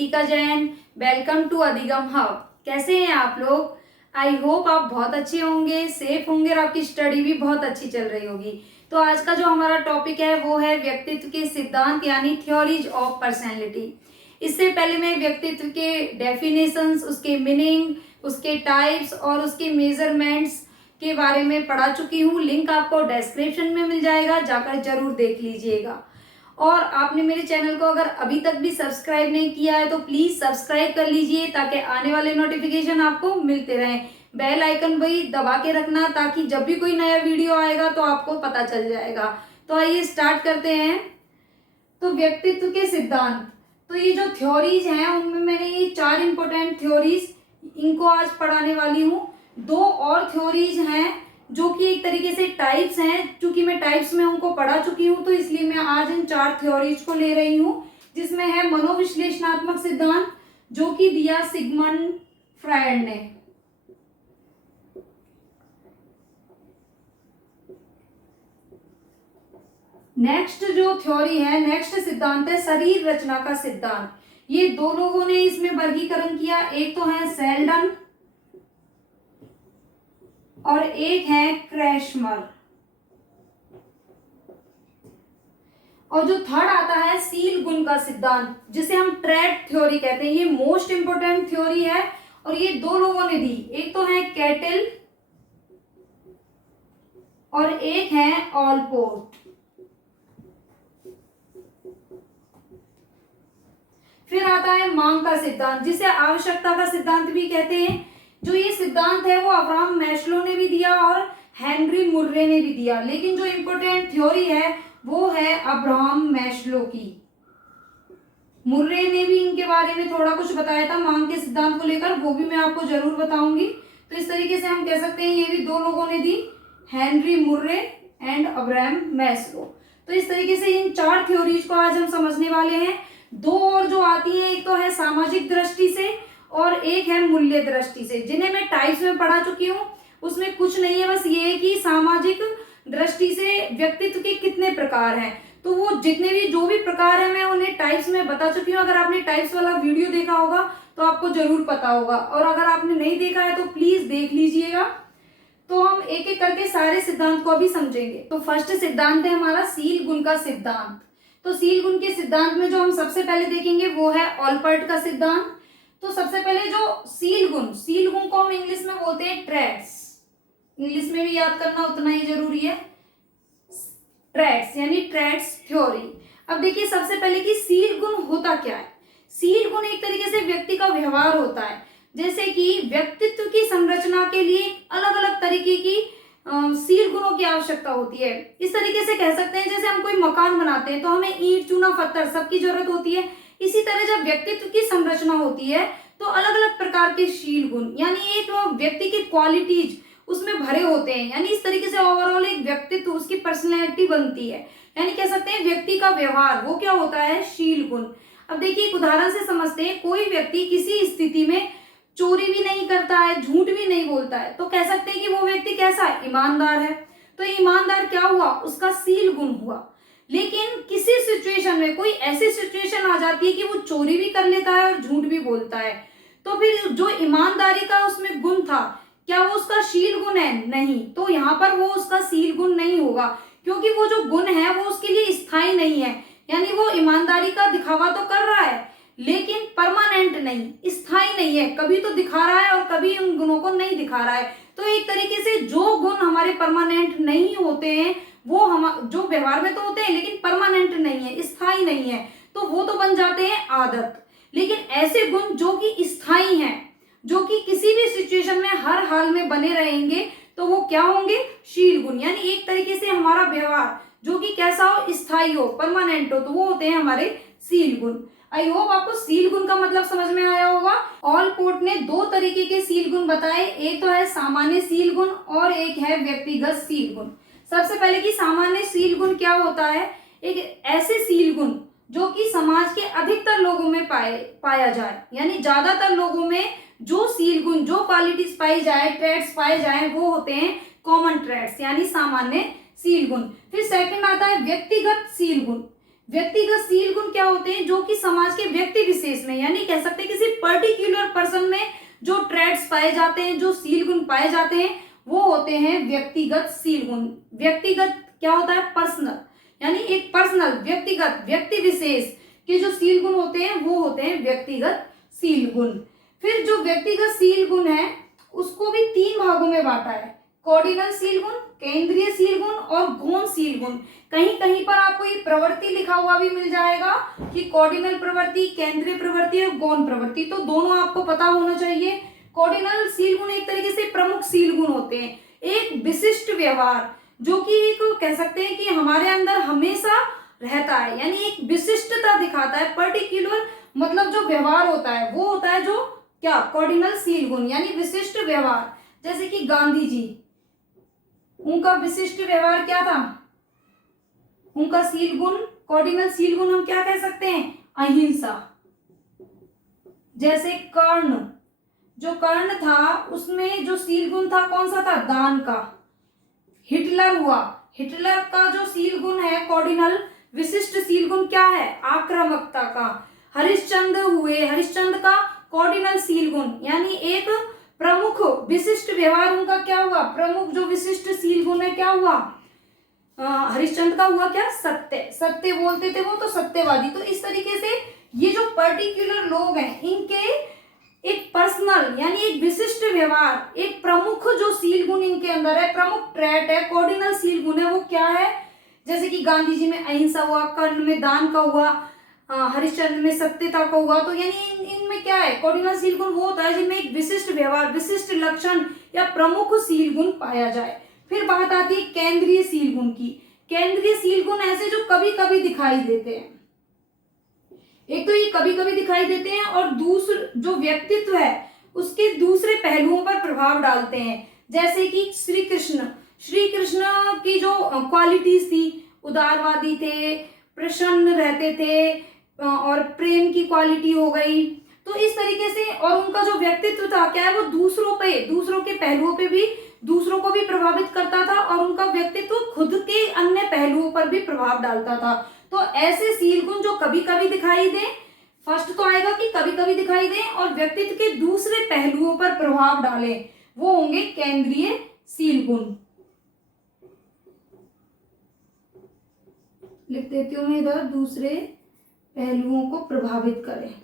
Nitika Jain. Welcome to अधिगम hub. कैसे हैं आप लोग? आई होप आप बहुत अच्छे होंगे, सेफ होंगे और आपकी स्टडी भी बहुत अच्छी चल रही होगी। तो आज का जो हमारा टॉपिक है वो है व्यक्तित्व के सिद्धांत यानी थ्योरीज ऑफ पर्सनैलिटी। इससे पहले मैं व्यक्तित्व के डेफिनेशंस, उसके मीनिंग, उसके टाइप्स और उसके मेजरमेंट्स के बारे में पढ़ा चुकी हूँ। लिंक आपको डिस्क्रिप्शन में मिल जाएगा, जाकर जरूर देख लीजिएगा। और आपने मेरे चैनल को अगर अभी तक भी सब्सक्राइब नहीं किया है तो प्लीज सब्सक्राइब कर लीजिए ताकि आने वाले नोटिफिकेशन आपको मिलते रहें। बेल आइकन भी दबा के रखना ताकि जब भी कोई नया वीडियो आएगा तो आपको पता चल जाएगा। तो आइए स्टार्ट करते हैं। तो व्यक्तित्व के सिद्धांत, तो ये जो थ्योरीज हैं उनमें मैंने ये 4 इंपॉर्टेंट थ्योरीज इनको आज पढ़ाने वाली हूँ। 2 और थ्योरीज हैं जो कि एक तरीके से टाइप्स हैं। चूंकि मैं टाइप्स में उनको पढ़ा चुकी हूँ तो इसलिए मैं आज इन 4 थ्योरीज को ले रही हूँ, जिसमें है मनोविश्लेषणात्मक सिद्धांत जो कि दिया सिगमंड फ्रायड ने। नेक्स्ट जो थ्योरी है, नेक्स्ट सिद्धांत है शरीर रचना का सिद्धांत। ये 2 लोगों ने इसमें वर्गीकरण किया, एक तो है सेल्डन और एक है क्रैशमर। और जो थर्ड आता है सील गुण का सिद्धांत, जिसे हम ट्रेट थ्योरी कहते हैं। ये मोस्ट इंपोर्टेंट थ्योरी है और ये 2 लोगों ने दी, एक तो है कैटल और एक है ऑलपोर्ट। फिर आता है मांग का सिद्धांत, जिसे आवश्यकता का सिद्धांत भी कहते हैं। जो ये सिद्धांत है वो अब्राहम मैस्लो ने भी दिया और हेनरी मुर्रे ने भी दिया, लेकिन जो इंपॉर्टेंट थ्योरी है वो है अब्राहम मैस्लो की। मुर्रे ने भी इनके बारे में थोड़ा कुछ बताया था मांग के सिद्धांत को लेकर, वो भी मैं आपको जरूर बताऊंगी। तो इस तरीके से हम कह सकते हैं ये भी 2 लोगों ने दी, Henry Murray and Abraham Maslow. तो इस तरीके से इन 4 थ्योरीज को आज हम समझने वाले हैं। 2 और जो आती है, एक तो है सामाजिक दृष्टि से और एक है मूल्य दृष्टि से, जिन्हें मैं टाइप्स में पढ़ा चुकी हूँ। उसमें कुछ नहीं है, बस ये है कि सामाजिक दृष्टि से व्यक्तित्व के कितने प्रकार हैं। तो वो जितने भी जो भी प्रकार है मैं उन्हें टाइप्स में बता चुकी हूँ। अगर आपने टाइप्स वाला वीडियो देखा होगा तो आपको जरूर पता होगा, और अगर आपने नहीं देखा है तो प्लीज देख लीजिएगा। तो हम एक एक करके सारे सिद्धांत को अभी समझेंगे। तो फर्स्ट सिद्धांत है हमारा सील गुण का सिद्धांत। तो सील गुण के सिद्धांत में जो हम सबसे पहले देखेंगे वो है ऑलपर्ट का सिद्धांत। तो सबसे पहले जो सील गुण को हम इंग्लिश में बोलते हैं ट्रेट्स। इंग्लिश में भी याद करना उतना ही जरूरी है, ट्रेट्स यानी ट्रेट्स थ्योरी। अब देखिए सबसे पहले कि सील गुण होता क्या है। सील गुण एक तरीके से व्यक्ति का व्यवहार होता है, जैसे कि व्यक्तित्व की संरचना के लिए अलग अलग तरीके की सील गुणों की आवश्यकता होती है। इस तरीके से कह सकते हैं जैसे हम कोई मकान बनाते हैं तो हमें ईंट, चूना, पत्थर सबकी जरूरत होती है। इसी तरह जब व्यक्तित्व की संरचना होती है तो अलग अलग प्रकार के शील गुण यानी एक व्यक्ति की क्वालिटीज उसमें भरे होते हैं। यानी इस तरीके से ओवरऑल एक व्यक्तित्व, उसकी पर्सनैलिटी बनती है। यानी कह सकते हैं व्यक्ति का व्यवहार वो क्या होता है, शील गुण। अब देखिए एक उदाहरण से समझते हैं। कोई व्यक्ति किसी स्थिति में चोरी भी नहीं करता है, झूठ भी नहीं बोलता है, तो कह सकते हैं कि वो व्यक्ति कैसा है, ईमानदार है। तो ईमानदार क्या हुआ, उसका सील गुण हुआ। लेकिन किसी सिचुएशन में कोई ऐसी सिचुएशन आ जाती है कि वो चोरी भी कर लेता है और झूठ भी बोलता है, तो फिर जो ईमानदारी का उसमें गुण था क्या वो उसका शील गुण है? नहीं। तो यहाँ पर वो उसका सील गुण नहीं होगा, क्योंकि वो जो गुण है वो उसके लिए स्थायी नहीं है। यानी वो ईमानदारी का दिखावा तो कर रहा है लेकिन परमानेंट नहीं, स्थायी नहीं है। कभी तो दिखा रहा है और कभी उन गुणों को नहीं दिखा रहा है। तो एक तरीके से जो गुण हमारे परमानेंट नहीं होते हैं वो हम जो व्यवहार में तो होते हैं लेकिन परमानेंट नहीं है, स्थायी नहीं है, तो वो तो बन जाते हैं आदत। लेकिन ऐसे गुण जो कि स्थायी हैं, जो कि किसी भी सिचुएशन में हर हाल में बने रहेंगे, तो वो क्या होंगे, शील गुण। यानी एक तरीके से हमारा व्यवहार जो कि कैसा हो, स्थायी हो, परमानेंट हो, तो वो होते हैं हमारे सील गुण। आई होप आपको सील गुण का मतलब समझ में आया होगा। ऑलपोर्ट ने 2 तरीके के सील गुण बताए, एक तो है सामान्य सील गुण और एक है व्यक्तिगत सील गुण। सबसे पहले कि सामान्य सील गुण क्या होता है, एक ऐसे सील गुण जो कि समाज के अधिकतर लोगों में पाया जाए। यानी ज्यादातर लोगों में जो सील गुण, जो क्वालिटीज पाई जाए, ट्रेड्स पाए जाए, वो होते हैं कॉमन ट्रेड्स यानी सामान्य सील गुण। फिर सेकंड आता है व्यक्तिगत सील गुण। व्यक्तिगत सील गुण क्या होते हैं, जो कि समाज के व्यक्ति विशेष में, यानी कह सकते हैं किसी पर्टिकुलर पर्सन में जो ट्रेड्स पाए जाते हैं, जो सील गुण पाए जाते हैं, वो होते हैं व्यक्तिगत सील गुण। व्यक्तिगत क्या होता है, पर्सनल, यानी एक पर्सनल व्यक्तिगत व्यक्ति विशेष के जो सील गुण होते हैं वो होते हैं व्यक्तिगत सील गुण। फिर जो व्यक्तिगत सील गुण है उसको भी 3 भागों में बांटा है, कॉर्डिनल सील गुण, केंद्रीय सील गुण और गौण सील गुण। कहीं कहीं पर आपको ये प्रवृत्ति लिखा हुआ भी मिल जाएगा कि कॉर्डिनल प्रवृत्ति, केंद्रीय प्रवृत्ति और गौण प्रवृत्ति, तो दोनों आपको पता होना चाहिए। कॉर्डिनल सील गुण एक तरीके से प्रमुख सील गुण होते हैं, एक विशिष्ट व्यवहार जो कि एक कह सकते हैं कि हमारे अंदर हमेशा रहता है, यानी एक विशिष्टता दिखाता है, पर्टिकुलर मतलब जो व्यवहार होता है वो होता है जो क्या, कॉर्डिनल सील गुण, यानी विशिष्ट व्यवहार। जैसे कि गांधी जी, उनका विशिष्ट व्यवहार क्या था, उनका सील गुण, कॉर्डिनल सील गुण हम क्या कह सकते हैं, अहिंसा। जैसे कर्ण, जो कर्ण था उसमें जो सील गुण था कौन सा था, दान का। हिटलर हुआ, हिटलर का जो सील गुण है कॉर्डिनल विशिष्ट सील गुण क्या है, आक्रामकता का। हरिश्चंद्र हुए, हरिश्चंद्र का कॉर्डिनल सील गुण यानी एक प्रमुख विशिष्ट व्यवहार उनका क्या हुआ, प्रमुख जो विशिष्ट सील गुण है क्या हुआ, हरिश्चंद्र का हुआ क्या, सत्य, सत्य बोलते थे वो, तो सत्यवादी। तो इस तरीके से ये जो पर्टिकुलर लोग हैं इनके एक पर्सनल यानी एक विशिष्ट व्यवहार, एक प्रमुख जो सील गुण इनके अंदर है, प्रमुख ट्रेट है, कॉर्डिनल सील गुण है, वो क्या है। जैसे कि गांधी जी में अहिंसा हुआ, कर्ण में दान का हुआ, हरिश्चंद्र में सत्यता का हुआ। तो यानी इनमें क्या है, कॉर्डिनल सील गुण वो होता है जिनमें एक विशिष्ट व्यवहार, विशिष्ट लक्षण या प्रमुख सील गुण पाया जाए। फिर बात आती है केंद्रीय सील गुण की। केंद्रीय सील गुण ऐसे जो कभी कभी दिखाई देते हैं, एक तो ये कभी कभी दिखाई देते हैं और दूसरा जो व्यक्तित्व है उसके दूसरे पहलुओं पर प्रभाव डालते हैं। जैसे कि श्री कृष्ण, श्री कृष्ण की जो क्वालिटीज थी, उदारवादी थे, प्रसन्न रहते थे और प्रेम की क्वालिटी हो गई। तो इस तरीके से और उनका जो व्यक्तित्व था क्या है, वो दूसरों पे, दूसरों के पहलुओं पे भी दूसरों को भी प्रभावित करता था और उनका व्यक्तित्व खुद के अन्य पहलुओं पर भी प्रभाव डालता था। तो ऐसे सील गुण जो कभी कभी दिखाई दे, फर्स्ट तो आएगा कि कभी कभी दिखाई दे और व्यक्तित्व के दूसरे पहलुओं पर प्रभाव डाले, वो होंगे केंद्रीय सील गुण। लिख देती हूं मैं इधर, दूसरे पहलुओं को प्रभावित करें।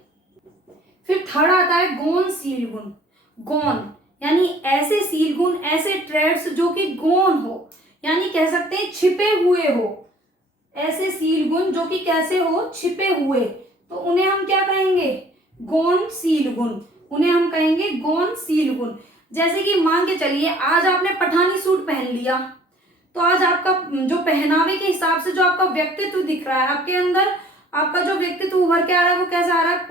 फिर थर्ड आता है गौण सील गुण। गौण यानी ऐसे सील गुण, ऐसे ट्रेड्स जो कि गौण हो, यानी कह सकते हैं छिपे हुए हो। ऐसे सील गुण जो कि कैसे हो, छिपे हुए, तो उन्हें हम क्या कहेंगे, गौण सील गुण, उन्हें हम कहेंगे गौण सील गुण। जैसे कि मान के चलिए आज आपने पठानी सूट पहन लिया, तो आज आपका जो पहनावे के हिसाब से जो आपका व्यक्तित्व दिख रहा है, आपके अंदर आपका जो व्यक्तित्व उभर के आ रहा है वो कैसा आ रहा है,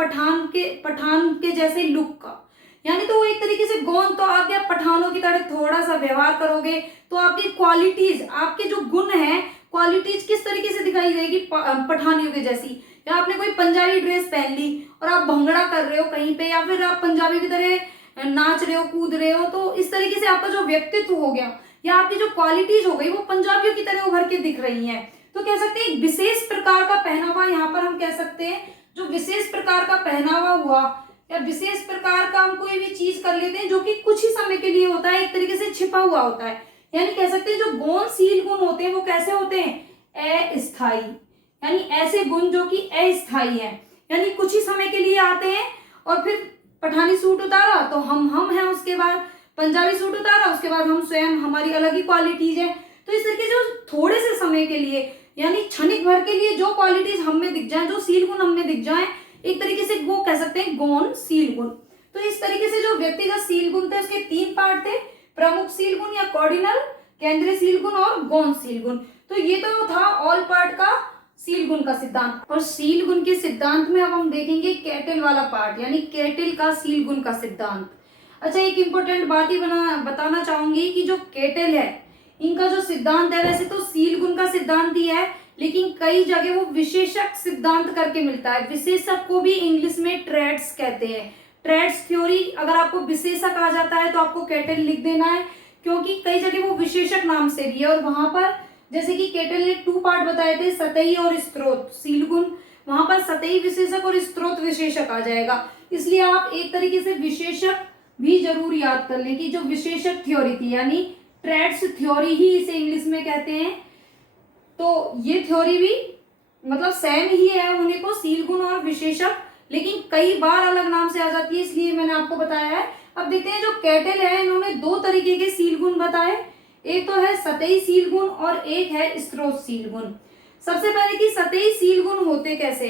पठान के जैसे लुक का। यानी तो वो एक तरीके से गौण, तो आप क्या पठानों की तरह थोड़ा सा व्यवहार करोगे तो आपकी क्वालिटीज, आपके जो गुण है, क्वालिटीज किस तरीके से दिखाई देगी, पठानियों के जैसी। या आपने कोई पंजाबी ड्रेस पहन ली और आप भंगड़ा कर रहे हो कहीं पे, या फिर आप पंजाबी की तरह नाच रहे हो, कूद रहे हो, तो इस तरीके से आपका जो व्यक्तित्व हो गया या आपकी जो क्वालिटीज हो गई वो पंजाबियों की तरह उभर के दिख रही हैं। तो कह सकते हैं एक विशेष प्रकार का पहनावा, यहाँ पर हम कह सकते हैं जो विशेष प्रकार का पहनावा हुआ या विशेष प्रकार का हम कोई भी चीज कर लेते हैं जो कि कुछ ही समय के लिए होता है, एक तरीके से छिपा हुआ होता है। यानी कह सकते हैं जो गौण सील गुण होते हैं वो कैसे होते हैं, अस्थायी, यानी ऐसे गुण जो कि अस्थायी हैं, यानी कुछ ही समय के लिए आते हैं। और फिर पठानी सूट उतारा तो हम हैं, उसके बाद पंजाबी सूट उतारा उसके बाद हम स्वयं, हमारी अलग ही क्वालिटीज है। तो इस तरीके से थोड़े से समय के लिए यानी क्षणिक भर के लिए जो क्वालिटीज हम में दिख जाए, जो सील गुण हम में दिख जाए, एक तरीके से वो कह सकते हैं गौण सील गुण। तो इस तरीके से जो व्यक्तिगत सील गुण थे उसके 3 पार्ट थे, प्रमुख सील गुण या कॉर्डिनल, केंद्रीय सील गुण और गौण सील गुण। तो ये तो था ऑल पार्ट का सील गुण का सिद्धांत। और सील गुण के सिद्धांत में अब हम देखेंगे कैटल वाला पार्ट, यानी कैटल का सील गुण का सिद्धांत। अच्छा, एक इंपॉर्टेंट बात ही बताना चाहूंगी कि जो कैटल है इनका जो सिद्धांत है, वैसे तो सील गुण का सिद्धांत ही है, लेकिन कई जगह वो विशेषक सिद्धांत करके मिलता है। विशेषक को भी इंग्लिश में ट्रेड्स कहते हैं। ट्रेड्स थ्योरी, अगर आपको विशेषक आ जाता है तो आपको कैटल लिख देना है, क्योंकि कई जगह वो विशेषक नाम से भी है। और वहां पर जैसे कि केटल ने 2 पार्ट बताए थे, सतही और स्रोत सील गुण, वहां पर सतही विशेषक और स्रोत विशेषक आ जाएगा। इसलिए आप एक तरीके से विशेषक भी जरूर याद कर लें कि जो विशेषक थ्योरी थी, यानी ट्रेड्स थ्योरी ही इसे इंग्लिश में कहते हैं, तो ये थ्योरी भी मतलब सेम ही है होने को, सील गुण और विशेषक, लेकिन कई बार अलग नाम से आ जाती है, इसलिए मैंने आपको बताया है। अब देखते हैं जो केटल है, इन्होंने 2 तरीके के सील गुण बताए, एक तो है सतही सील गुण और एक है स्रोत सील गुण। सबसे पहले कि सतही सील गुण होते कैसे,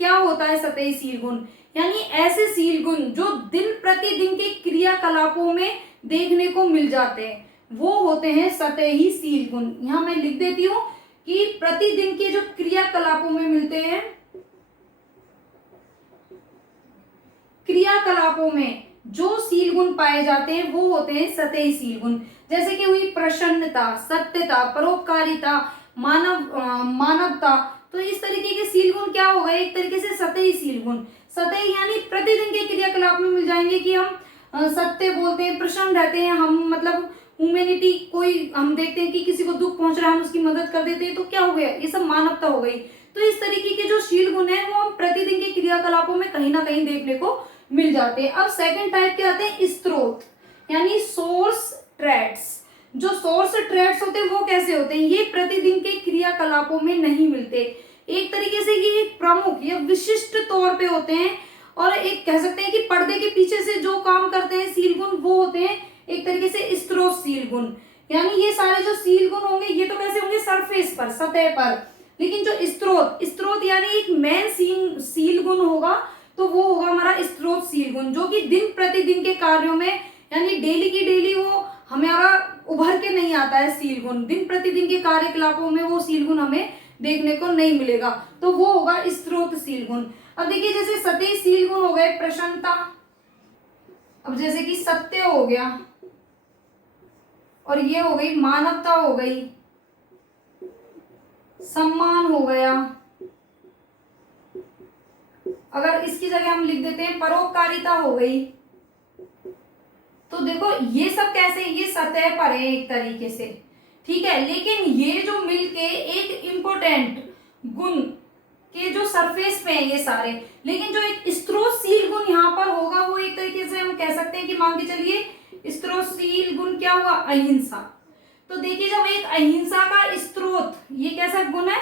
क्या होता है सतही सील गुण, यानी ऐसे सील गुण जो दिन प्रतिदिन के क्रियाकलापों में देखने को मिल जाते हैं, वो होते हैं सतही सील गुण। यहां मैं लिख देती हूं कि प्रतिदिन के जो क्रियाकलापों में मिलते हैं, क्रियाकलापों में जो सील गुण पाए जाते हैं वो होते हैं सतही सील गुण। जैसे कि हुई प्रसन्नता, सत्यता, परोपकारिता, मानवता, तो इस तरीके के सील गुण क्या हो गए, एक तरीके से सतही सील गुण। सतही यानी प्रतिदिन के क्रियाकलाप में मिल जाएंगे कि हम सत्य बोलते हैं, प्रसन्न रहते हैं, हम मतलब ह्यूमैनिटी, कोई हम देखते हैं कि किसी को दुख पहुंच रहा है, हम उसकी मदद कर देते हैं, तो क्या हो गया, ये सब मानवता हो गई। तो इस तरीके के जो शील गुण है वो हम प्रतिदिन के क्रियाकलापों में कहीं ना कहीं देखने को मिल जाते हैं। अब सेकंड टाइप के आते हैं स्रोत, यानी सोर्स ट्रेड्स। जो सोर्स ट्रेड्स होते हैं वो कैसे होते हैं, ये प्रतिदिन के क्रियाकलापों में नहीं मिलते, एक तरीके से ये प्रमुख या विशिष्ट तौर पे होते हैं, और एक कह सकते हैं कि पर्दे के पीछे से जो काम करते हैं सील गुण, वो होते हैं एक तरीके से स्रोत सील गुण। यानी ये सारे जो सील गुण होंगे ये तो कैसे होंगे, सरफेस पर, सतह पर, लेकिन जो स्रोत यानी एक मेन सील गुण होगा, तो वो होगा हमारा स्रोत सील गुण, जो कि दिन प्रतिदिन के कार्यों में, यानी डेली की डेली वो हमारा उभर के नहीं आता है सील गुण, दिन प्रतिदिन के कार्यकलापों में वो सील गुण हमें देखने को नहीं मिलेगा, तो वो होगा स्रोत सील गुण। अब देखिए जैसे सतही सील गुण हो गए प्रसन्नता, अब जैसे कि सत्य हो गया, और ये हो गई मानवता हो गई, सम्मान हो गया, अगर इसकी जगह हम लिख देते हैं परोपकारिता हो गई, तो देखो ये सब कैसे, ये सतह पर है एक तरीके से, ठीक है, लेकिन ये जो मिलके एक इम्पोर्टेंट गुण के जो सरफेस पे है ये सारे, लेकिन जो एक स्रोत सील गुण यहाँ पर होगा वो एक तरीके से हम कह सकते हैं कि मान के चलिए स्रोत सील गुण क्या हुआ, अहिंसा। तो देखिए जब एक अहिंसा का स्रोत, ये कैसा गुण है,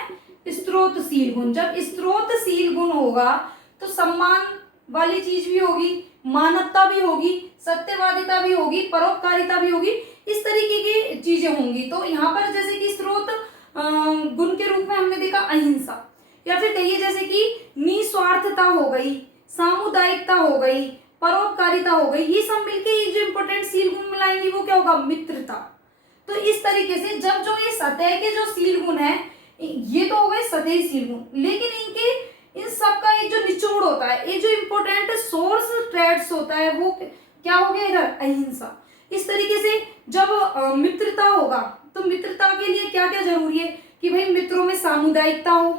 स्रोत सील गुण, जब स्रोत सील गुण होगा तो सम्मान वाली चीज भी होगी, मानवता भी होगी, सत्यवादिता भी होगी, परोपकारिता भी होगी, इस तरीके की चीजें होंगी। तो यहाँ पर जैसे कि स्रोत गुण के रूप में हमने देखा अहिंसा, या फिर कहिए जैसे कि निस्वार्थता हो गई, सामुदायिकता हो गई, परोपकारिता हो गई, ये सब मिलके ये जो इंपॉर्टेंट सील गुण मिलाएंगे वो क्या होगा, मित्रता। तो इस तरीके से जब जो ये सतह के जो सील गुण है ये तो हो गए सतही सील गुण, लेकिन इनके इन सब का एक जो निचोड़ होता है, ये जो इम्पोर्टेंट सोर्स ट्रेड्स होता है वो क्या हो गया इधर, अहिंसा। इस तरीके से जब मित्रता होगा तो मित्रता के लिए क्या क्या जरूरी है कि भाई मित्रों में सामुदायिकता हो,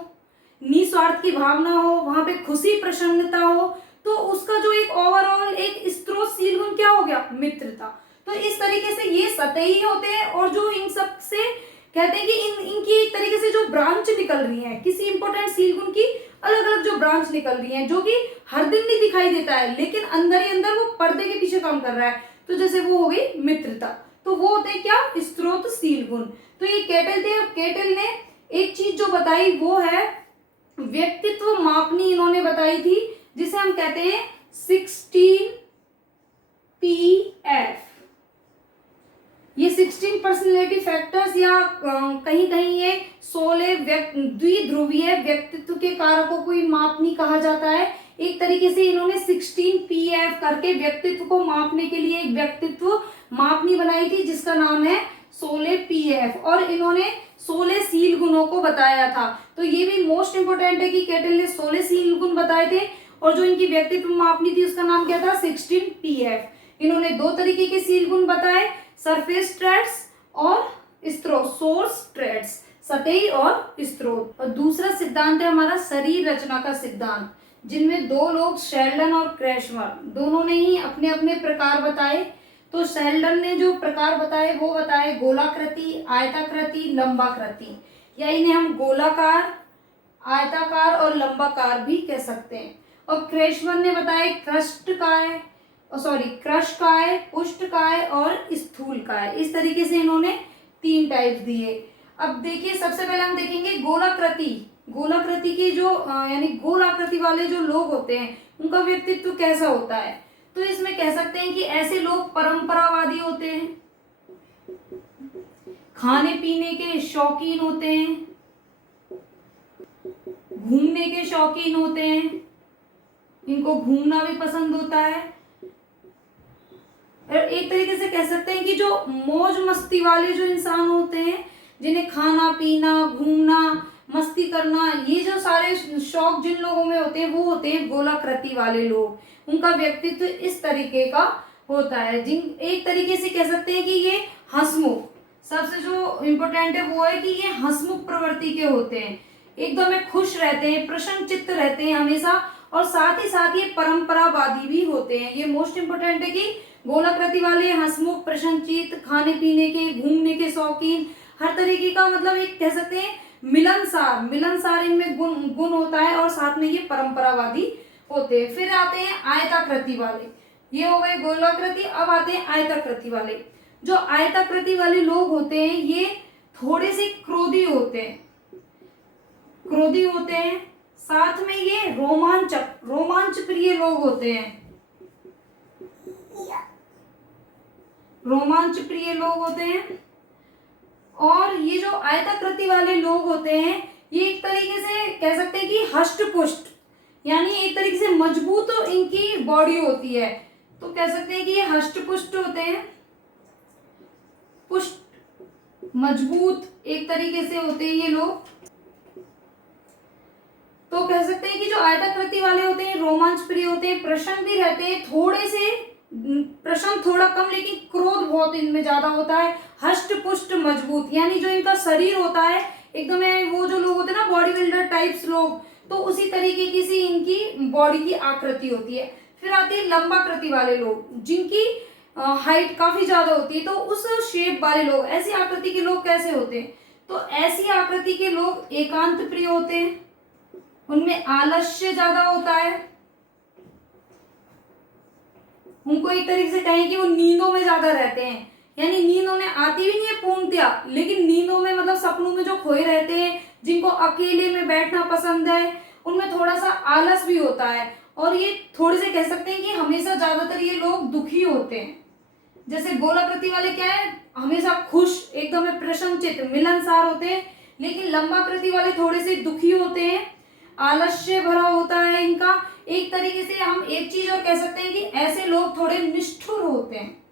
निस्वार्थ की भावना हो, वहां पे खुशी प्रसन्नता हो, तो उसका जो एक ओवरऑल एक स्रोत सील गुण क्या हो गया, मित्रता। तो इस तरीके से ये सतही होते हैं, और जो इन सब से कहते हैं कि इनकी एक तरीके से जो ब्रांच निकल रही है, किसी इंपॉर्टेंट सील गुण की अलग अलग जो ब्रांच निकल रही है, जो कि हर दिन नहीं दिखाई देता है, लेकिन अंदर ही अंदर वो पर्दे के पीछे काम कर रहा है, तो जैसे वो हो गई मित्रता। तो वो होते हैं क्या, स्रोत सील गुण। तो ये केटल थे, केटल ने एक चीज जो बताई वो है व्यक्तित्व मापनी, इन्होंने बताई थी, जिसे हम कहते हैं 16 PF। ये 16 पर्सनैलिटी फैक्टर्स, या कहीं कहीं ये 16 द्विध्रुवीय व्यक्तित्व के कारकों को मापनी कहा जाता है। एक तरीके से इन्होंने 16 PF करके व्यक्तित्व को मापने के लिए एक व्यक्तित्व मापनी बनाई थी, जिसका नाम है 16 PF, और इन्होंने 16 सील गुणों को बताया था। तो ये भी मोस्ट इंपोर्टेंट है कि केटल ने 16 सील गुण बताए थे, और जो इनकी व्यक्तित्व मापनी थी उसका नाम क्या था, 16 PF। इन्होंने 2 तरीके के सील गुण बताए, सरफेस ट्रेड्स और स्रोत, सोर्स ट्रेड्स, सतही और स्रोत। और दूसरा सिद्धांत है हमारा शरीर रचना का सिद्धांत, जिनमें 2 लोग शेल्डन और क्रैशमर दोनों ने ही अपने अपने प्रकार बताए। तो शेल्डन ने जो प्रकार बताए वो बताए गोलाकृति, आयताकृति, लंबाकृति, या इन्हें हम गोलाकार, आयताकार और लंबाकार भी कह सकते हैं। और क्रेशमन ने बताए क्रस्टकाय, क्रशकाय, पुष्टकाय और स्थूलकाय। इस तरीके से इन्होंने 3 टाइप्स दिए। अब देखिए सबसे पहले हम देखेंगे गोलाकृति। गोलाकृति के जो यानी गोल आकृति वाले जो लोग होते हैं उनका व्यक्तित्व कैसा होता है, तो इसमें कह सकते हैं कि ऐसे लोग परंपरावादी होते हैं, खाने पीने के शौकीन होते हैं, घूमने के शौकीन होते हैं, इनको घूमना भी पसंद होता है। और एक तरीके से कह सकते हैं कि जो मौज मस्ती वाले जो इंसान होते हैं, जिन्हें खाना पीना, घूमना, मस्ती करना, ये जो सारे शौक जिन लोगों में होते हैं वो होते हैं गोलाकृति वाले लोग। उनका व्यक्तित्व इस तरीके का होता है। जिन एक तरीके से कह सकते हैं कि ये हंसमुख, सबसे जो इम्पोर्टेंट है वो है कि ये हंसमुख प्रवृत्ति के होते हैं, एकदम खुश रहते हैं, प्रसन्न चित्त रहते हैं हमेशा, और साथ ही साथ ये परंपरावादी भी होते हैं। ये मोस्ट इम्पोर्टेंट है कि गोलाकृति वाले हंसमुख, प्रसन्नचित्त, खाने पीने के, घूमने के शौकीन, हर तरीके का मतलब एक कह सकते हैं मिलनसार इनमें गुण होता है, और साथ में ये परंपरावादी होते हैं। फिर आते हैं आयताकृति वाले, ये हो गए गोलाकृति। अब आते हैं आयताकृति वाले। जो आयताकृति वाले लोग होते हैं ये थोड़े से क्रोधी होते हैं, साथ में ये रोमांच प्रिय लोग होते हैं, और ये जो आयताकृति वाले लोग होते हैं ये एक तरीके से कह सकते हैं कि हष्ट पुष्ट, यानी एक तरीके से मजबूत इनकी बॉडी होती है, तो कह सकते हैं कि ये हष्ट पुष्ट होते हैं, पुष्ट मजबूत एक तरीके से होते हैं ये लोग। तो कह सकते हैं कि जो आयताकृति वाले होते हैं रोमांच प्रिय होते हैं, प्रसन्न भी रहते हैं, थोड़े से प्रसन्न थोड़ा कम, लेकिन क्रोध बहुत इनमें ज्यादा होता है, हष्ट पुष्ट मजबूत, यानी जो इनका शरीर होता है एकदम वो जो लोग होते हैं ना बॉडी बिल्डर टाइप्स लोग, तो उसी तरीके की सी इनकी बॉडी की आकृति होती है। फिर आती है लंबाकृति वाले लोग, जिनकी हाइट काफी ज्यादा होती है, तो उस शेप वाले लोग, ऐसी आकृति के लोग कैसे होते हैं, तो ऐसी आकृति के लोग एकांत प्रिय होते हैं, उनमें आलस्य ज्यादा होता है, उनको एक तरीके से कहें कि वो नींदों में ज्यादा रहते हैं, यानी नींद उन्हें आती भी नहीं है पूर्णतया, लेकिन नींदों में मतलब सपनों में जो खोए रहते हैं, जिनको अकेले में बैठना पसंद है, उनमें थोड़ा सा आलस भी होता है, और ये थोड़े से कह सकते हैं कि हमेशा ज्यादातर ये लोग दुखी होते हैं। जैसे गोलाकृति वाले क्या है, हमेशा खुश, एकदम प्रसन्नचित्त, मिलनसार होते हैं, लेकिन लंबाकृति वाले थोड़े से दुखी होते हैं, आलस्य भरा होता है इनका। एक तरीके से हम एक चीज और कह सकते हैं कि ऐसे लोग थोड़े निष्ठुर होते हैं,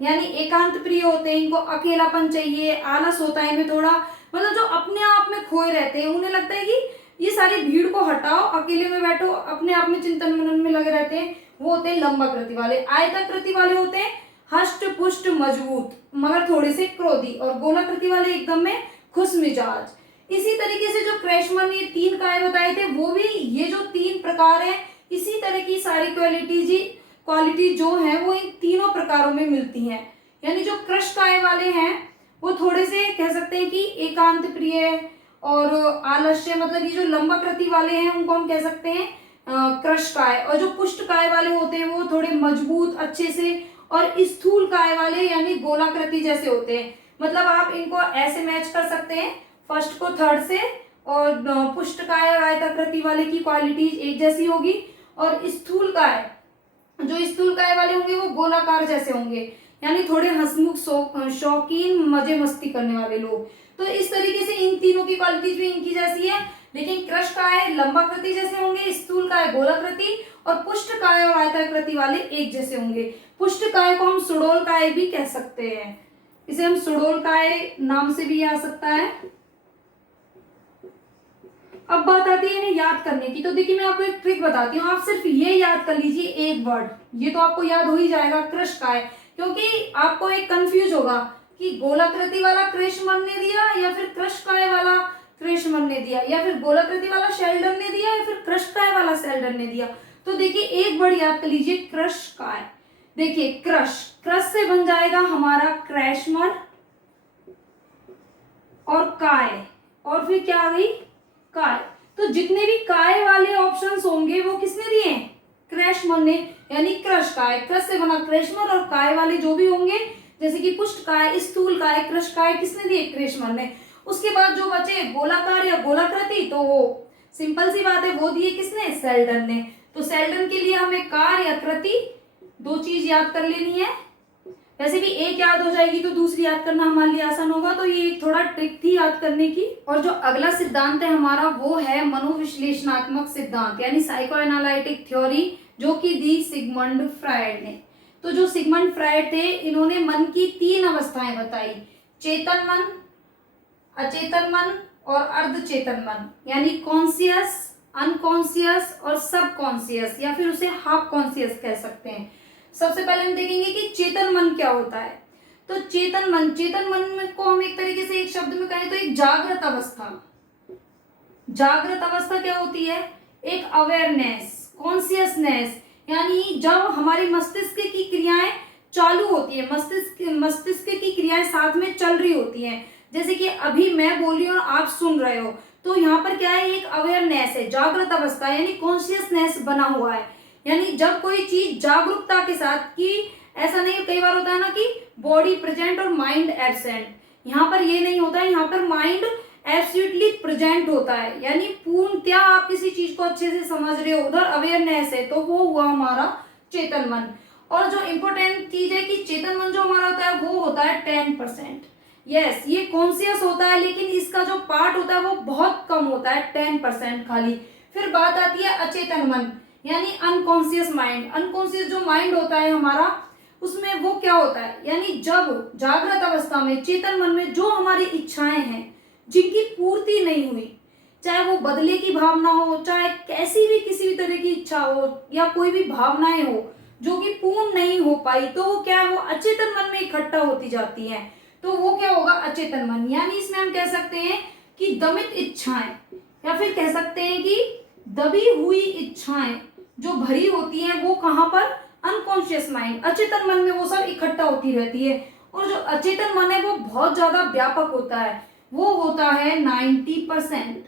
यानी एकांत प्रिय होते हैं, इनको अकेलापन चाहिए, आलस होता है इनमें थोड़ा, मतलब जो अपने आप में खोए रहते हैं, उन्हें लगता है कि ये सारी भीड़ को हटाओ, अकेले में बैठो, अपने आप में चिंतन मनन में लगे रहते हैं, वो होते हैं लंबाकृति वाले। आयताकृति वाले होते हैं हष्ट पुष्ट मजबूत मगर थोड़े से क्रोधी, और गोलाकृति वाले एकदम में खुश मिजाज। इसी तरीके से जो क्रेशमन ने 3 काय बताए थे, वो भी ये जो 3 प्रकार है, इसी तरह की सारी क्वालिटी जो है वो इन तीनों प्रकारों में मिलती हैं। यानी जो क्रश काय वाले हैं वो थोड़े से कह सकते हैं कि एकांत प्रिय और आलस्य, मतलब ये जो लंबाकृति वाले हैं उनको हम कह सकते हैं क्रश काय, और जो पुष्ट काय वाले होते हैं वो थोड़े मजबूत अच्छे से, और स्थूल काय वाले यानी गोलाकृति जैसे होते हैं। मतलब आप इनको ऐसे मैच कर सकते हैं, फर्स्ट को थर्ड से, और पुष्ट काय और आयताकृति वाले की क्वालिटी एक जैसी होगी, और स्थूल काय वाले होंगे वो गोलाकार जैसे होंगे, यानी थोड़े हंसमुख शौकीन मजे मस्ती करने वाले लोग। तो इस तरीके से इन तीनों की क्वालिटीज भी इनकी जैसी है, लेकिन क्रश काय लंबाकृति जैसे होंगे, स्थूल काय गोलाकृति, और पुष्ट काय और आयताकृति वाले एक जैसे होंगे। पुष्ट काय को हम सुडोल काय भी कह सकते हैं, इसे हम सुडोल काय नाम से भी आ सकता है। अब बात आती है इन्हें याद करने की, तो देखिए मैं आपको एक ट्रिक बताती हूँ, आप सिर्फ ये याद कर लीजिए एक वर्ड, ये तो आपको याद हो ही जाएगा क्रश काय, क्योंकि आपको एक कंफ्यूज होगा कि गोलाकृति वाला क्रेशमन ने दिया या फिर क्रश काय वाला क्रेशमन ने दिया, या फिर गोलाकृति वाला शेल्डन ने दिया या फिर क्रश काय वाला शेल्डन ने दिया। तो देखिए एक वर्ड याद कर लीजिए क्रश काय। देखिए क्रश, क्रश से बन जाएगा हमारा क्रैशमर और काय, और फिर क्या आ गई काय। तो जितने भी काय वाले ऑप्शंस होंगे वो किसने दिए हैं, क्रैशमर ने, यानी क्रश काय, क्रश से बना क्रैशमर, और काय वाले जो भी होंगे जैसे कि पुष्ट काय, स्थूल काय, क्रश काय किसने दिए, क्रैशमर ने। उसके बाद जो बचे गोलाकार या गोलाकृति, तो वो सिंपल सी बात है, वो दिए किसने, सेल्डन ने। तो सेल्डन के लिए हमें कार या कृति दो चीज याद कर लेनी है। वैसे भी एक याद हो जाएगी तो दूसरी याद करना हमारे लिए आसान होगा, तो ये एक थोड़ा ट्रिक थी याद करने की। और जो अगला सिद्धांत है हमारा वो है मनोविश्लेषणात्मक सिद्धांत, यानी साइको एनालिटिक थ्योरी, जो कि दी सिगमंड फ्रायड ने। तो जो सिगमंड फ्रायड थे, इन्होंने मन की 3 अवस्थाएं बताई, चेतन मन, अचेतन मन और अर्धचेतन मन, यानी कॉन्शियस, अनकॉन्शियस और सबकॉन्शियस, या फिर उसे हाफ कॉन्शियस कह सकते हैं। सबसे पहले हम देखेंगे कि चेतन मन क्या होता है। तो चेतन मन को हम एक तरीके से एक शब्द में कहें तो एक जागृत अवस्था। जागृत अवस्था क्या होती है, एक अवेयरनेस, कॉन्शियसनेस, यानी जब हमारी मस्तिष्क की क्रियाएं चालू होती है, मस्तिष्क की क्रियाएं साथ में चल रही होती हैं। जैसे कि अभी मैं बोल रही हूँ और आप सुन रहे हो, तो यहाँ पर क्या है, एक अवेयरनेस है, जागृत अवस्था, यानी कॉन्शियसनेस बना हुआ है। यानी जब कोई चीज जागरूकता के साथ, कि ऐसा नहीं, कई बार होता है ना कि बॉडी प्रेजेंट और माइंड एब्सेंट, यहाँ पर ये नहीं होता है, यहाँ पर माइंड एब्सोल्युटली प्रेजेंट होता है, यानी पूर्णतया आप किसी चीज को अच्छे से समझ रहे हो, उधर अवेयरनेस है, तो वो हुआ हमारा चेतन मन। और जो इंपॉर्टेंट चीज है कि चेतन मन जो हमारा होता है वो होता है 10%। यस, ये कॉन्शियस होता है, लेकिन इसका जो पार्ट होता है वो बहुत कम होता है, 10% खाली। फिर बात आती है अचेतन मन, यानी अनकॉन्शियस माइंड। अनकॉन्शियस जो माइंड होता है हमारा, उसमें वो क्या होता है, यानी जब जागृत अवस्था में चेतन मन में जो हमारी इच्छाएं हैं जिनकी पूर्ति नहीं हुई, चाहे वो बदले की भावना हो, चाहे कैसी भी किसी भी तरह की इच्छा हो, या कोई भी भावनाएं हो जो कि पूर्ण नहीं हो पाई, तो वो क्या है, वो अचेतन मन में इकट्ठा होती जाती हैं, तो वो क्या होगा, अचेतन मन। यानी इसमें हम कह सकते हैं कि दमित इच्छाएं, या फिर कह सकते हैं कि दबी हुई इच्छाएं जो भरी होती हैं, वो कहाँ पर, अनकॉन्शियस माइंड, अचेतन मन में वो सब इकट्ठा होती रहती है। और जो अचेतन मन है वो बहुत ज्यादा व्यापक होता है, वो होता है 90%।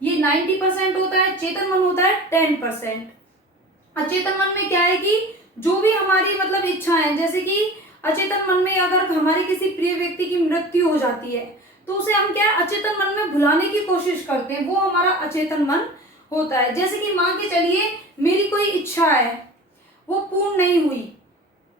ये 90% होता है, चेतन मन होता है 10%। अचेतन मन में क्या है कि जो भी हमारी मतलब इच्छाएं, जैसे कि अचेतन मन में अगर हमारी किसी प्रिय व्यक्ति की मृत्यु हो जाती है, तो उसे हम क्या है, अचेतन मन में भुलाने की कोशिश करते हैं, वो हमारा अचेतन मन होता है। जैसे कि मान के चलिए मेरी कोई इच्छा है, वो पूर्ण नहीं हुई,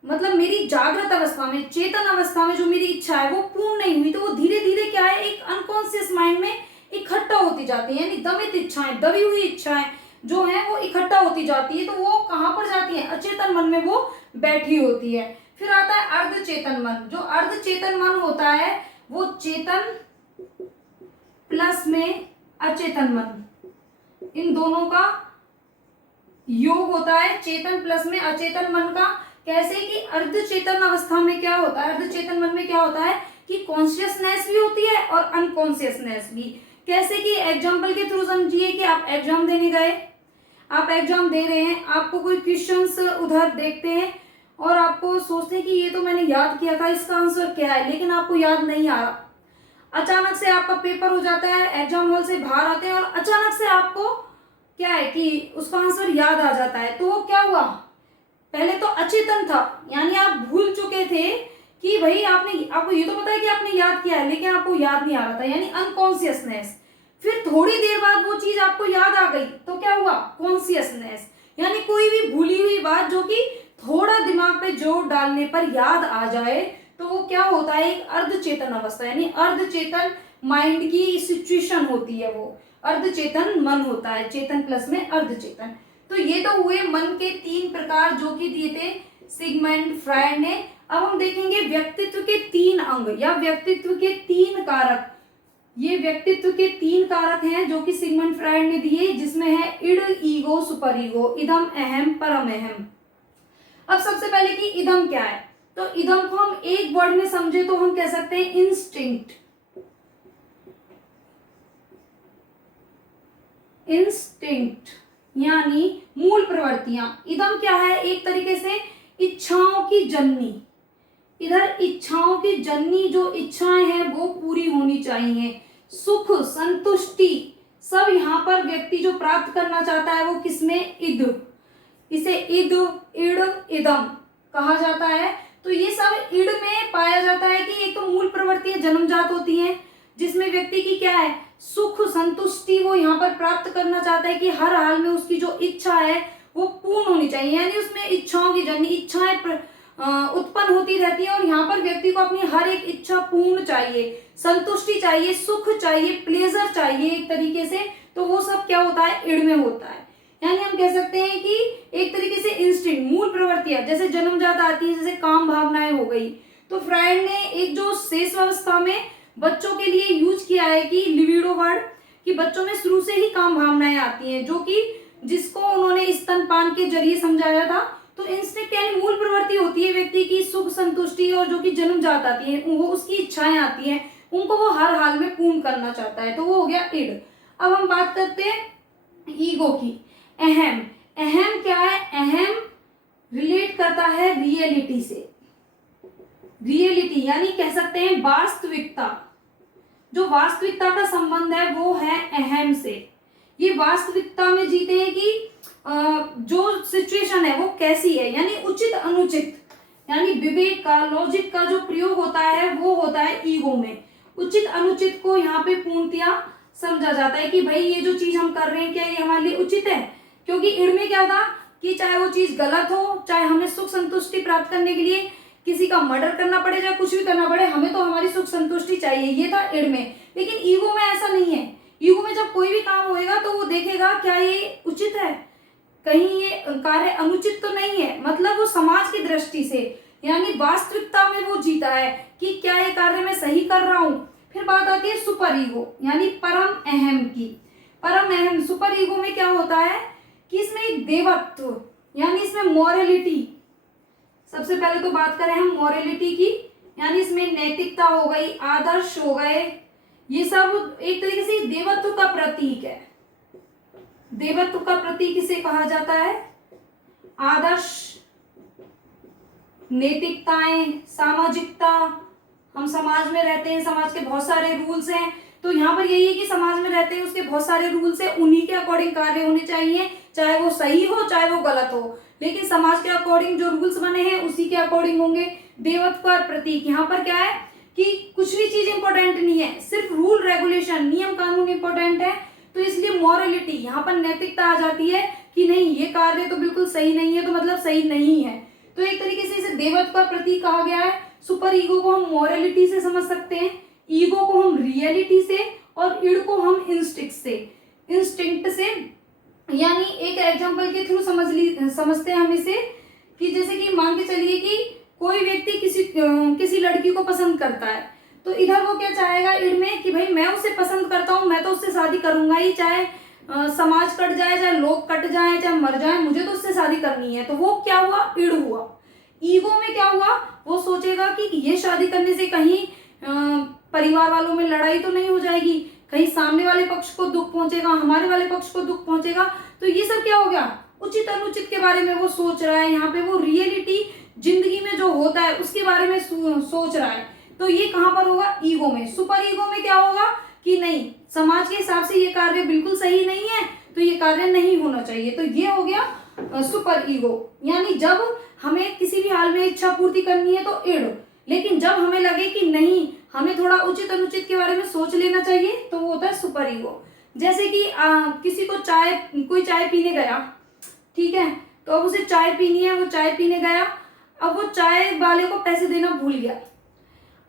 मतलब मेरी जागृत अवस्था में, चेतन अवस्था में जो मेरी इच्छा है वो पूर्ण नहीं हुई, तो वो धीरे धीरे क्या है, एक अनकॉन्शियस माइंड में इकट्ठा होती जाती है, यानी दमित इच्छाएं, दबी हुई इच्छाएं जो है वो इकट्ठा होती जाती है, तो वो कहाँ पर जाती है, अचेतन मन में वो बैठी होती है। फिर आता है अर्धचेतन मन। जो अर्धचेतन मन होता है वो चेतन प्लस में अचेतन मन, इन दोनों का योग होता है, चेतन प्लस में अचेतन मन का। कैसे कि अर्धचेतन अवस्था में क्या होता है, अर्धचेतन मन में क्या होता है कि कॉन्शियसनेस भी होती है और अनकॉन्शियसनेस भी। कैसे कि एग्जाम्पल के थ्रू समझिए कि आप एग्जाम देने गए, आप एग्जाम दे रहे हैं, आपको कोई क्वेश्चंस उधर देखते हैं और आपको सोचते हैं कि ये तो मैंने याद किया था, इसका आंसर क्या है, लेकिन आपको याद नहीं आ रहा। अचानक से आपका पेपर हो जाता है, एग्जाम हॉल से बाहर आते हैं और अचानक से आपको क्या है कि उसका आंसर याद आ जाता है, तो वो क्या हुआ, पहले तो अचेतन था, यानी आप भूल चुके थे कि भाई आपको ये तो पता है कि आपने याद किया है, लेकिन आपको याद नहीं आ रहा था, यानी अनकॉन्शियसनेस। फिर थोड़ी देर बाद वो चीज आपको याद आ गई, तो क्या हुआ, कॉन्शियसनेस। यानी कोई भी भूली हुई बात जो कि थोड़ा दिमाग पे जोर डालने पर याद आ जाए, तो वो क्या होता है, एक अर्धचेतन अवस्था, यानी अर्धचेतन माइंड की सिचुएशन होती है, वो अर्धचेतन मन होता है, चेतन प्लस में अर्धचेतन। तो ये तो हुए मन के 3 प्रकार जो कि दिए थे सिगमंड फ्रायड ने। अब हम देखेंगे व्यक्तित्व के 3 अंग या व्यक्तित्व के 3 कारक। ये व्यक्तित्व के 3 कारक हैं जो कि सिगमंड फ्रायड ने दिए, जिसमें है इड, ईगो, सुपर ईगो, इदम, अहम, परम अहम। अब सबसे पहले कि इदम क्या है, तो इदम को हम एक वर्ड में समझे तो हम कह सकते हैं इंस्टिंक्ट। इंस्टिंक्ट यानी मूल प्रवृत्तियां। इदम क्या है, एक तरीके से इच्छाओं की जननी, इधर इच्छाओं की जननी जो इच्छाएं हैं वो पूरी होनी चाहिए। सुख, संतुष्टि सब यहाँ पर व्यक्ति जो प्राप्त करना चाहता है वो किसमें, इद, इसे इद, इड, इदम कहा जाता है। तो ये सब इड में पाया जाता है कि एक तो मूल प्रवृत्तियां जन्मजात होती हैं जिसमें व्यक्ति की क्या है, सुख संतुष्टि वो यहाँ पर प्राप्त करना चाहता है कि हर हाल में उसकी जो इच्छा है वो पूर्ण होनी चाहिए, यानी उसमें इच्छाओं की जन्य इच्छाएं उत्पन्न होती रहती है और यहाँ पर व्यक्ति को अपनी हर एक इच्छा पूर्ण चाहिए, संतुष्टि चाहिए, सुख चाहिए, प्लेजर चाहिए एक तरीके से। तो वो सब क्या होता है, इड में होता है। यानी हम कह सकते हैं कि एक तरीके से इंस्टिंक्ट, मूल प्रवृत्तियां जैसे जन्मजात आती है, जैसे काम भावनाएं हो गई। तो फ्रायड ने एक जो शेष अवस्था में बच्चों के लिए यूज किया है कि लिबिडो वर्ड, कि बच्चों में शुरू से ही काम भावनाएं आती हैं, जो कि जिसको उन्होंने स्तनपान के जरिए समझाया था। तो इंस्टिंक्ट यानी मूल प्रवृत्ति होती है व्यक्ति की सुख संतुष्टि, और जो कि जन्मजात आती है वो उसकी इच्छाएं आती हैं, उनको वो हर हाल में पूर्ण करना चाहता है। तो वो हो गया इड। अब हम बात करते हैं ईगो की। अहम, अहम क्या है, अहम रिलेट करता है रियलिटी से, रियलिटी यानी कह सकते हैं वास्तविकता। जो वास्तविकता का संबंध है वो है अहम से। ये वास्तविकता में जीते हैं कि जो सिचुएशन है वो कैसी है, यानी उचित अनुचित, यानी विवेक का, लॉजिक का जो प्रयोग होता है वो होता है ईगो में। उचित अनुचित को यहाँ पे पूर्णतया समझा जाता है कि भाई ये जो चीज हम कर रहे हैं क्या ये हमारे लिए उचित है। क्योंकि इड में क्या था कि चाहे वो चीज गलत हो, चाहे हमें सुख संतुष्टि प्राप्त करने के लिए किसी का मर्डर करना पड़े, चाहे कुछ भी करना पड़े, हमें तो हमारी सुख संतुष्टि चाहिए, ये था इड में। लेकिन ईगो में ऐसा नहीं है। ईगो में जब कोई भी काम होएगा तो वो देखेगा क्या ये उचित है, कहीं ये कार्य अनुचित तो नहीं है, मतलब वो समाज की दृष्टि से यानी वास्तविकता में वो जीता है कि क्या ये कार्य मैं सही कर रहा हूं। फिर बात आती है सुपर ईगो यानी परम अहम की। परम अहम सुपर ईगो में क्या होता है कि इसमें एक देवत्व यानी इसमें मॉरलिटी, सबसे पहले तो बात करें हम मॉरलिटी की, यानी इसमें नैतिकता हो गई, आदर्श हो गए, ये सब एक तरीके से देवत्व का प्रतीक है। देवत्व का प्रतीक इसे कहा जाता है। आदर्श, नैतिकताएं, सामाजिकता, हम समाज में रहते हैं, समाज के बहुत सारे रूल्स हैं। तो यहाँ पर यही है कि समाज में रहते हैं उसके बहुत सारे रूल्स हैं, उन्हीं के अकॉर्डिंग कार्य होने चाहिए, चाहे वो सही हो चाहे वो गलत हो, लेकिन समाज के अकॉर्डिंग जो रूल्स बने हैं उसी के अकॉर्डिंग होंगे। देवत्व का प्रतीक यहाँ पर क्या है कि कुछ भी चीज इंपॉर्टेंट नहीं है, सिर्फ रूल रेगुलेशन, नियम कानून इंपॉर्टेंट है। तो इसलिए मॉरलिटी, यहाँ पर नैतिकता आ जाती है कि नहीं ये कार्य तो बिल्कुल सही नहीं है, तो मतलब सही नहीं है। तो एक तरीके से इसे देवत्व का प्रतीक कहा गया है। सुपर ईगो को हम मॉरलिटी से समझ सकते हैं, ईगो को हम रियलिटी से, और इड को हम इंस्टिंक्ट से। यानी एक एग्जांपल के थ्रू समझते हैं हम इसे कि जैसे कि मान के चलिए कि कोई व्यक्ति किसी लड़की को पसंद करता है, तो इधर वो क्या चाहेगा इड में कि भाई मैं उसे पसंद करता हूँ, मैं तो उससे शादी करूंगा ही, चाहे समाज कट जाए, चाहे लोग कट जाए, चाहे मर जाए, मुझे तो उससे शादी करनी है। तो वो क्या हुआ, इड हुआ। ईगो में क्या हुआ, वो सोचेगा कि ये शादी करने से कहीं परिवार वालों में लड़ाई तो नहीं हो जाएगी, कहीं सामने वाले पक्ष को दुख पहुंचेगा, हमारे वाले पक्ष को दुख पहुंचेगा। तो ये सब क्या हो गया, उचित अनुचित के बारे में वो सोच रहा है। यहाँ पे वो रियलिटी जिंदगी में जो होता है उसके बारे में सोच रहा है। तो ये कहाँ पर होगा, ईगो में। सुपर ईगो में क्या होगा कि नहीं, समाज के हिसाब से ये कार्य बिल्कुल सही नहीं है, तो ये कार्य नहीं होना चाहिए। तो ये हो गया सुपर ईगो। यानी जब हमें किसी भी हाल में इच्छा पूर्ति करनी है तो इड, लेकिन जब हमें लगे कि नहीं हमें थोड़ा उचित अनुचित के बारे में सोच लेना चाहिए तो वो होता है सुपर ईगो। जैसे कि किसी को कोई चाय पीने गया, ठीक है, तो अब उसे चाय पीनी है, वो चाय पीने गया, अब वो चाय वाले को पैसे देना भूल गया,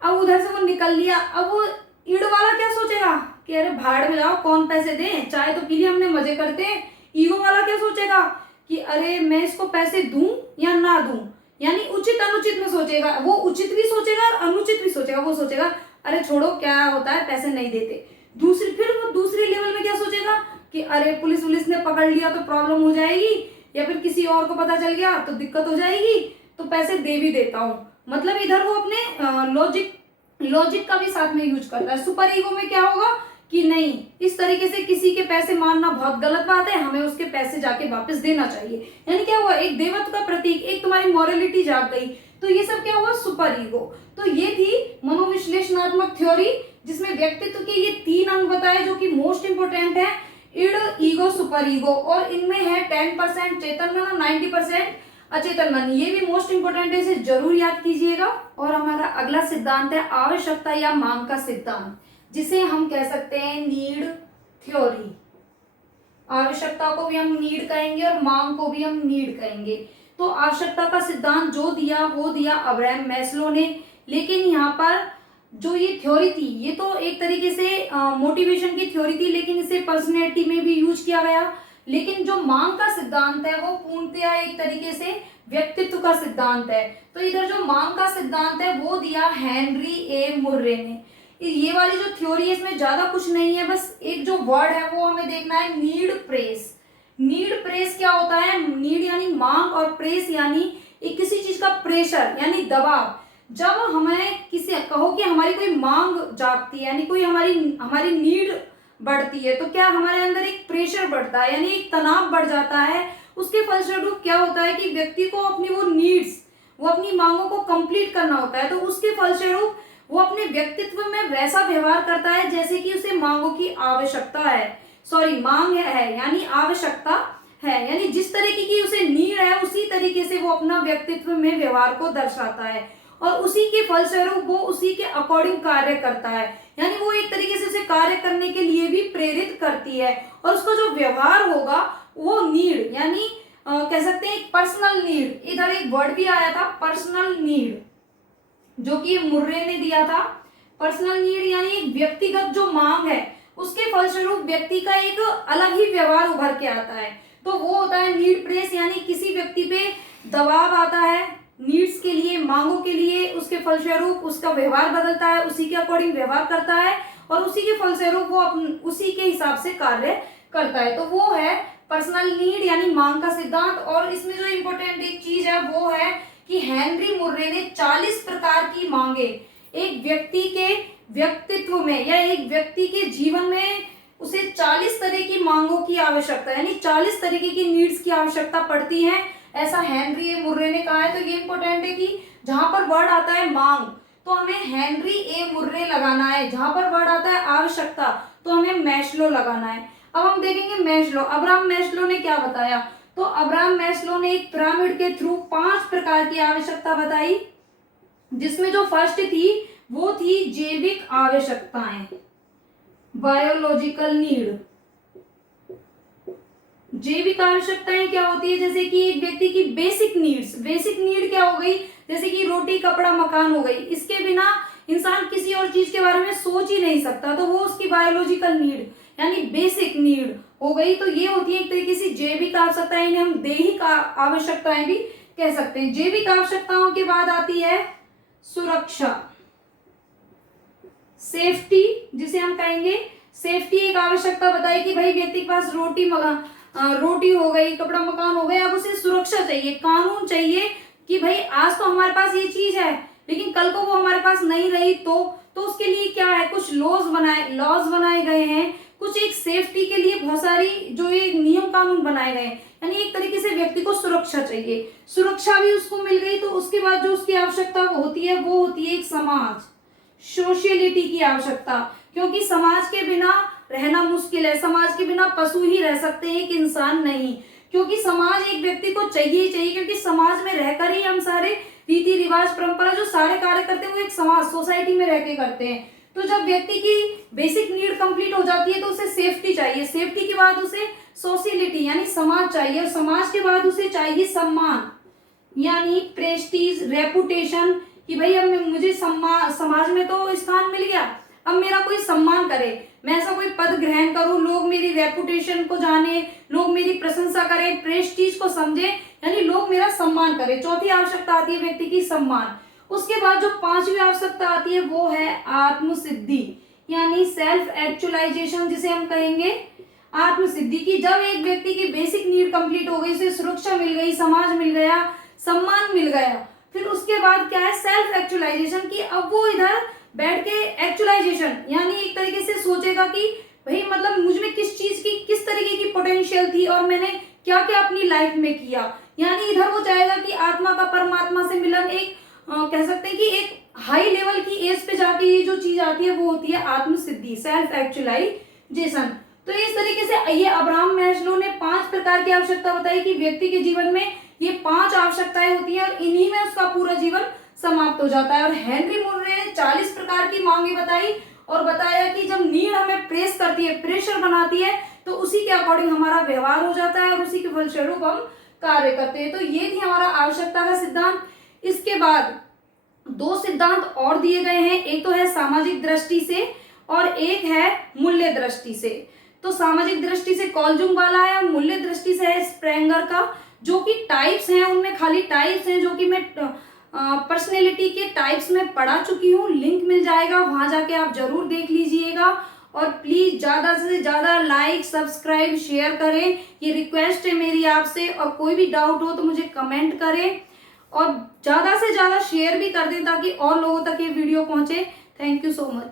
अब उधर से वो निकल लिया। अब वो ईड वाला क्या सोचेगा कि अरे भाड़ में जाओ, कौन पैसे दे, चाय तो पी ली हमने, मजे करते हैं। ईगो वाला क्या सोचेगा कि अरे मैं इसको पैसे दूं या ना दूं, यानी उचित अनुचित में सोचेगा। वो उचित भी सोचेगा और अनुचित भी सोचेगा। वो सोचेगा अरे छोड़ो क्या होता है, पैसे नहीं देते। फिर वो दूसरे लेवल में क्या सोचेगा कि अरे पुलिस ने पकड़ लिया तो प्रॉब्लम हो जाएगी, या फिर किसी और को पता चल गया तो दिक्कत हो जाएगी, तो पैसे दे भी देता हूँ। मतलब इधर वो अपने लॉजिक का भी साथ में यूज करता है। सुपर ईगो में क्या होगा कि नहीं, इस तरीके से किसी के पैसे मारना बहुत गलत बात है, हमें उसके पैसे जाके वापस देना चाहिए। यानी क्या हुआ, एक देवत्व का प्रतीक, एक तुम्हारी मॉरलिटी जाग गई। तो ये सब क्या हुआ, सुपर ईगो। तो ये थी मनोविश्लेषणात्मक थ्योरी, जिसमें व्यक्तित्व के ये 3 अंग बताए जो कि मोस्ट इंपोर्टेंट है, इड, ईगो, सुपर ईगो। और इनमें है 10% चेतन मन और 90% अचेतन मन। ये भी मोस्ट इंपोर्टेंट है, इसे जरूर याद कीजिएगा। और हमारा अगला सिद्धांत है आवश्यकता या मांग का सिद्धांत, जिसे हम कह सकते हैं नीड थ्योरी। आवश्यकता को भी हम नीड कहेंगे और मांग को भी हम नीड कहेंगे। तो आवश्यकता का सिद्धांत जो दिया वो दिया अब्राहम मैस्लो ने, लेकिन यहाँ पर जो ये थ्योरी थी ये तो एक तरीके से मोटिवेशन की थ्योरी थी, लेकिन इसे पर्सनैलिटी में भी यूज किया गया। लेकिन जो मांग का सिद्धांत है वो पूर्णतया एक तरीके से व्यक्तित्व का सिद्धांत है। तो इधर जो मांग का सिद्धांत है वो दिया हेनरी ए मुर्रे ने। ये वाली जो थ्योरी है इसमें ज्यादा कुछ नहीं है, बस एक जो वर्ड है वो हमें देखना है, नीड प्रेस। नीड प्रेस क्या होता है, नीड यानी मांग और प्रेस यानी एक किसी चीज का प्रेशर यानी दबाव। जब हमें किसी कहो कि हमारी कोई मांग जागती है, यानी कोई हमारी नीड बढ़ती है, तो क्या हमारे अंदर एक प्रेशर बढ़ता है, यानी एक तनाव बढ़ जाता है। उसके फलस्वरूप क्या होता है कि व्यक्ति को अपनी वो नीड्स, वो अपनी मांगों को कंप्लीट करना होता है। तो उसके फलस्वरूप वो अपने व्यक्तित्व में वैसा व्यवहार करता है जैसे कि उसे मांगों की आवश्यकता है, मांग है यानी आवश्यकता है, यानी जिस तरीके की उसे नीड है उसी तरीके से वो अपना व्यक्तित्व में व्यवहार को दर्शाता है और उसी के फलस्वरूप वो उसी के अकॉर्डिंग कार्य करता है। यानी वो एक तरीके से उसे कार्य करने के लिए भी प्रेरित करती है और उसको जो व्यवहार होगा वो नीड यानी कह सकते हैं पर्सनल नीड। इधर एक वर्ड भी आया था पर्सनल नीड, जो कि मुर्रे ने दिया था। पर्सनल नीड यानी एक व्यक्तिगत जो मांग है उसके फलस्वरूप व्यक्ति का एक अलग ही व्यवहार उभर के आता है, तो वो होता है नीड प्रेस। यानी किसी व्यक्ति पे दबाव आता है नीड्स के लिए, मांगों के लिए, उसके फलस्वरूप उसका व्यवहार बदलता है, उसी के अकॉर्डिंग व्यवहार करता है और उसी के फलस्वरूप वो उसी के हिसाब से कार्य करता है। तो वो है पर्सनल नीड यानी मांग का सिद्धांत। और इसमें जो इम्पोर्टेंट एक चीज है वो है कि हेनरी मुर्रे ने 40 प्रकार की मांगे एक व्यक्ति के व्यक्तित्व में या एक व्यक्ति के जीवन में उसे 40 तरह की मांगों की आवश्यकता यानी 40 तरीके की नीड्स की आवश्यकता पड़ती है, ऐसा हेनरी ए मुर्रे ने कहा है। तो ये इंपॉर्टेंट है कि जहां पर वर्ड आता है मांग तो हमें हेनरी ए मुर्रे लगाना है, जहां पर वर्ड आता है आवश्यकता तो हमें मैस्लो लगाना है। अब हम देखेंगे मैस्लो, अब्राहम मैस्लो ने क्या बताया। तो अब्राहम मैस्लो ने एक पिरामिड के थ्रू 5 प्रकार की आवश्यकता बताई, जिसमें जो फर्स्ट थी वो थी जैविक आवश्यकताएं, बायोलॉजिकल नीड। जैविक आवश्यकताएं क्या होती है, जैसे कि एक व्यक्ति की बेसिक नीड क्या हो गई, जैसे कि रोटी कपड़ा मकान हो गई, इसके बिना इंसान किसी और चीज के बारे में सोच ही नहीं सकता, तो वो उसकी बायोलॉजिकल नीड यानी बेसिक नीड हो गई। तो ये होती है एक तरीके से जैविक आवश्यकताएं, इन्हें हम दैहिक आवश्यकताएं भी कह सकते हैं। जैविक आवश्यकताओं के बाद आती है सुरक्षा, सेफ्टी, जिसे हम कहेंगे सेफ्टी एक आवश्यकता बताई कि भाई व्यक्ति के पास रोटी हो गई, कपड़ा मकान हो गया, अब उसे सुरक्षा चाहिए, कानून चाहिए कि भाई आज तो हमारे पास ये चीज है लेकिन कल को वो हमारे पास नहीं रही तो उसके लिए क्या है, कुछ लॉज बनाए गए हैं, कुछ एक सेफ्टी के लिए बहुत सारी जो ये नियम कानून बनाए गए हैं। यानी एक तरीके से व्यक्ति को सुरक्षा चाहिए, सुरक्षा भी उसको मिल गई। तो उसके बाद जो उसकी आवश्यकता होती है वो होती है एक समाज, सोशियलिटी की आवश्यकता, क्योंकि समाज के बिना रहना मुश्किल है, समाज के बिना पशु ही रह सकते हैं, एक इंसान नहीं, क्योंकि समाज एक व्यक्ति को चाहिए ही चाहिए, क्योंकि समाज में रहकर ही हम सारे रीति रिवाज परंपरा जो सारे कार्य करते हैं वो एक समाज सोसाइटी में रह के करते हैं। तो जब व्यक्ति की बेसिक नीड कंप्लीट हो जाती है तो उसे सेफ्टी चाहिए, सेफ्टी के बाद उसे सोशलिटी यानी समाज चाहिए और समाज के बाद उसे चाहिए सम्मान यानी प्रेस्टीज, रेपुटेशन, कि भाई अब मुझे समाज में तो स्थान मिल गया, अब मेरा कोई सम्मान करे, मैं ऐसा कोई पद ग्रहण करूं, लोग मेरी रेपुटेशन को जाने, लोग मेरी प्रशंसा करें, प्रेस्टीज को समझे, यानी लोग मेरा सम्मान करें। चौथी आवश्यकता आती है व्यक्ति की सम्मान। उसके बाद जो 5वीं आवश्यकता आती है वो है आत्मसिद्धि यानी सेल्फ एक्चुअलाइजेशन, जिसे हम कहेंगे आत्मसिद्धि की। जब एक व्यक्ति की बेसिक नीड कंप्लीट हो गई, उसे सुरक्षा मिल गई, समाज मिल गया, सम्मान मिल गया, फिर उसके बाद क्या है सेल्फ एक्चुअलाइजेशन की। अब वो इधर बैठ के एक्चुअलाइजेशन यानी एक तरीके से सोचेगा कि भाई मतलब मुझ में किस चीज की किस तरीके की पोटेंशियल थी और मैंने क्या क्या अपनी लाइफ में किया। यानी इधर वो चाहेगा कि आत्मा का परमात्मा से मिलन, एक कह सकते हैं कि एक हाई लेवल की एज पे जाके ये जो चीज आती है वो होती है आत्मसिद्धि, सेल्फ एक्चुअलाइजेशन। तो इस तरीके से ये अब्राहम मैस्लो ने 5 प्रकार की आवश्यकता बताई कि व्यक्ति के जीवन में ये 5 आवश्यकताएं होती है और इन्हीं में उसका पूरा जीवन समाप्त हो जाता है। और हेनरी मुर्रे ने 40 प्रकार की मांगे बताई और बताया कि जब नीड हमें प्रेस करती है, प्रेशर बनाती है, तो उसी के अकॉर्डिंग हमारा व्यवहार हो जाता है और उसी के फलस्वरूप हम कार्य करते हैं। तो ये थी हमारा आवश्यकता का सिद्धांत। इसके बाद 2 सिद्धांत और दिए गए हैं, एक तो है सामाजिक दृष्टि से और एक है मूल्य दृष्टि से। तो सामाजिक दृष्टि से कॉलजुंग वाला है, मूल्य दृष्टि से है स्प्रेंगर का। जो कि टाइप्स हैं उनमें खाली टाइप्स हैं जो कि मैं पर्सनैलिटी के टाइप्स में पढ़ा चुकी हूँ, लिंक मिल जाएगा, वहां जाके आप जरूर देख लीजिएगा। और प्लीज ज्यादा से ज्यादा लाइक, सब्सक्राइब, शेयर करें, ये रिक्वेस्ट है मेरी आपसे। और कोई भी डाउट हो तो मुझे कमेंट करें और ज्यादा से ज्यादा शेयर भी कर दें ताकि और लोगों तक ये वीडियो पहुंचे। Thank you so much.